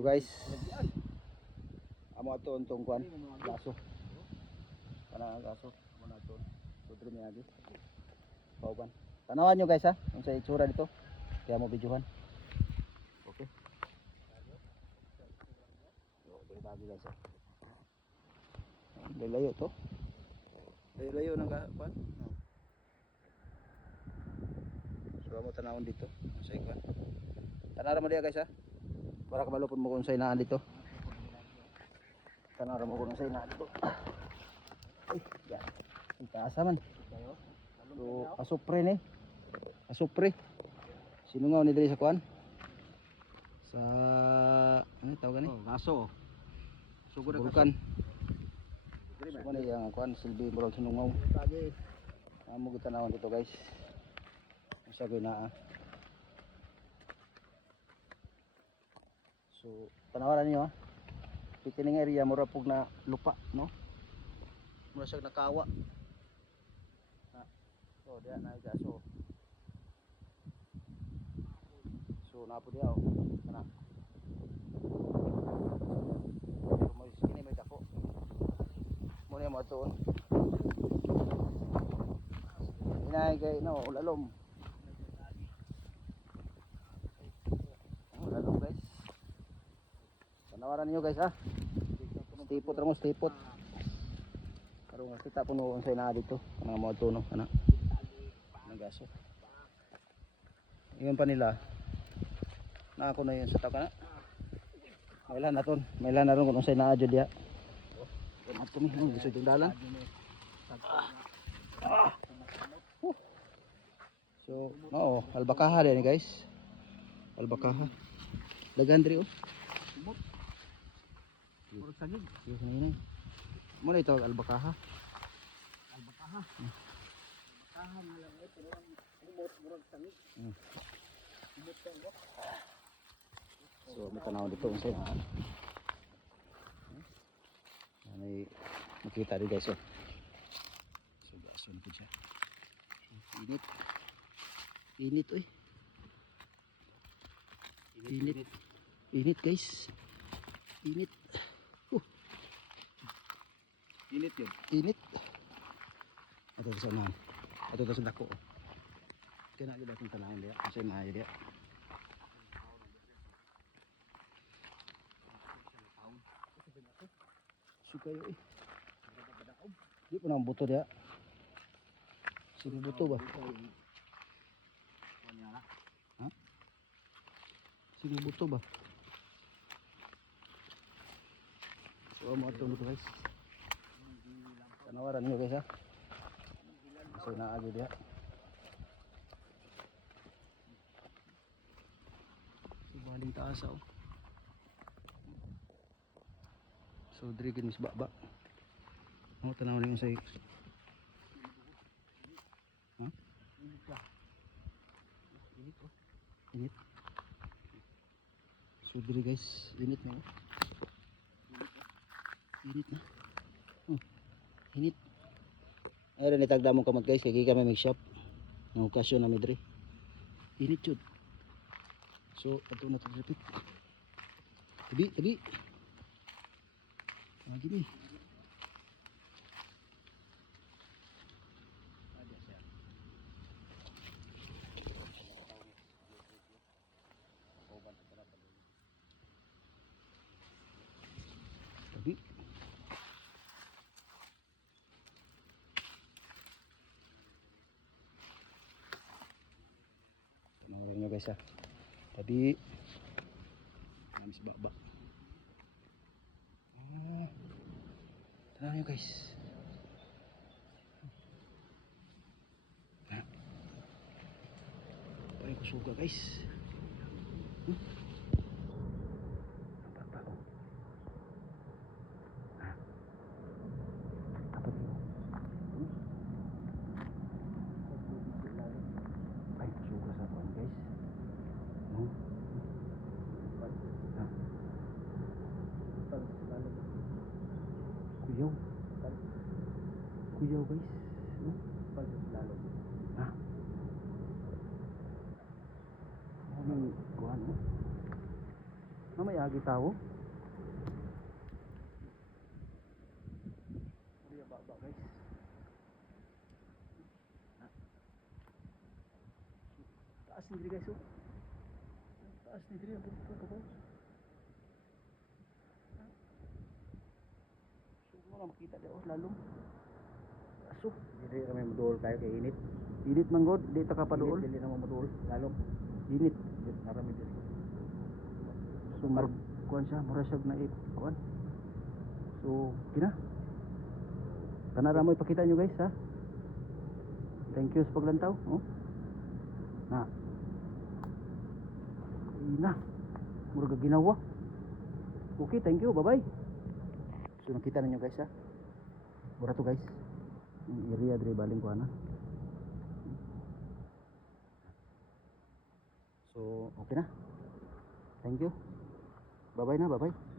So guys, amo ato untong kuan, gaso. Kana gaso, amo na ato. So diri mi agi. Pauban. Tanawan nyo guys ha, kung sa itsura dito. Kaya mo videohan. Okay. So, diri lagi guys ha. Layo to. Layo nang kuan. So amo tanawon dito, sa kuan. Tanara mo diya guys ha. Para kamalupon mo kung sa inaan dito. Tanara mo kung sa inaan dito. Ay, yan. Ang taasa man. So, asupre ni. Asupre. Sinungaw ni diri sa kuan. Sa ano tawag ni? Gaso. Sugod na vulkan. So man yang kuan silbi murag sinungaw. Amo gitanawon dito guys. Sa ginaa. So, tanawaran niyo ha. Kining area mura pug na lupa, no? Mura siya nakawa. Ha. So, diyan na gaso. So, napo diya oh. Kana. So, mo sini may dako. Mo ni mo tuon. Inay kay no, ulalom. Ulalom guys. Tanawaran niyo guys ha. Stipot ra mo stipot. Karon kita puno unsay na dito. Kanang mo tuno kana. Nagaso. Ingon pa nila. Na ako na yun sa taka na. Mailan na ton. Mailan na ron kung unsay naa jud diha. At kami gusto yung dalan. So, oo, albakaha din guys. Albakaha. Dagan diri oh. Murag sagig. Yes, nanginay. Muna ito albakaha. Albakaha. Albakaha malang ito lang umot murag sagig. Umot ka ba? So, may tanaw dito unsay na. May makita rin guys oh. So, gason po siya. Init. Init oy. Init. Init guys. Init. Init yun. Init. Ito sa unahan. Ito sa dako. Kaya na yun akong tanahon diya. Kasi maayo diya. Sukay eh. Di po nang buto diya. Sige buto ba? Ha? Sige buto ba? So mo ito dito guys. Tanawaran nyo guys ha. So naagi diya. So baling taas oh. So diri gid mis baba. Mo tanaw ni unsay. Ha? Init ka. Init oh. Init. So diri guys, init na oh. Init na. Init. Ay rin itagda mong kamot guys, kaya kami mag-shop. Ng okasyon na midri. Init yun. So, ito na ito repeat. Tabi. Lagi ni. Tabi. Tanawaran nyo guys ha. Tabi. Namis baba. Tanawaran nyo guys. Pare ko suga guys. Nampak oh. Apa tu? Ay, suga sa kuan guys. Kuyaw. Kuyaw guys. Lalo. Ha? Anong kuhan oh? May agi tao. Ariya baba guys. Taas ni diri guys oh. Taas ni diri abot ko ba? So mo makita daw lalong. Asok, Dili kami maduol kayo kay init. init man god, di ta ka paduol. Dili na mo maduol lalong. Init. Narami diri. So mar kuan siya, mura siya na kuan. So, kina. Kanara mo ipakita nyo guys ha. Thank you sa paglantaw. Oh. Na. Ina. Mura ka ginawa. Okay, thank you. Bye-bye. So nakita ninyo guys ha. Mura to guys. Yung area diri baling kuana. So, okay na. Thank you. Bye-bye na, bye-bye.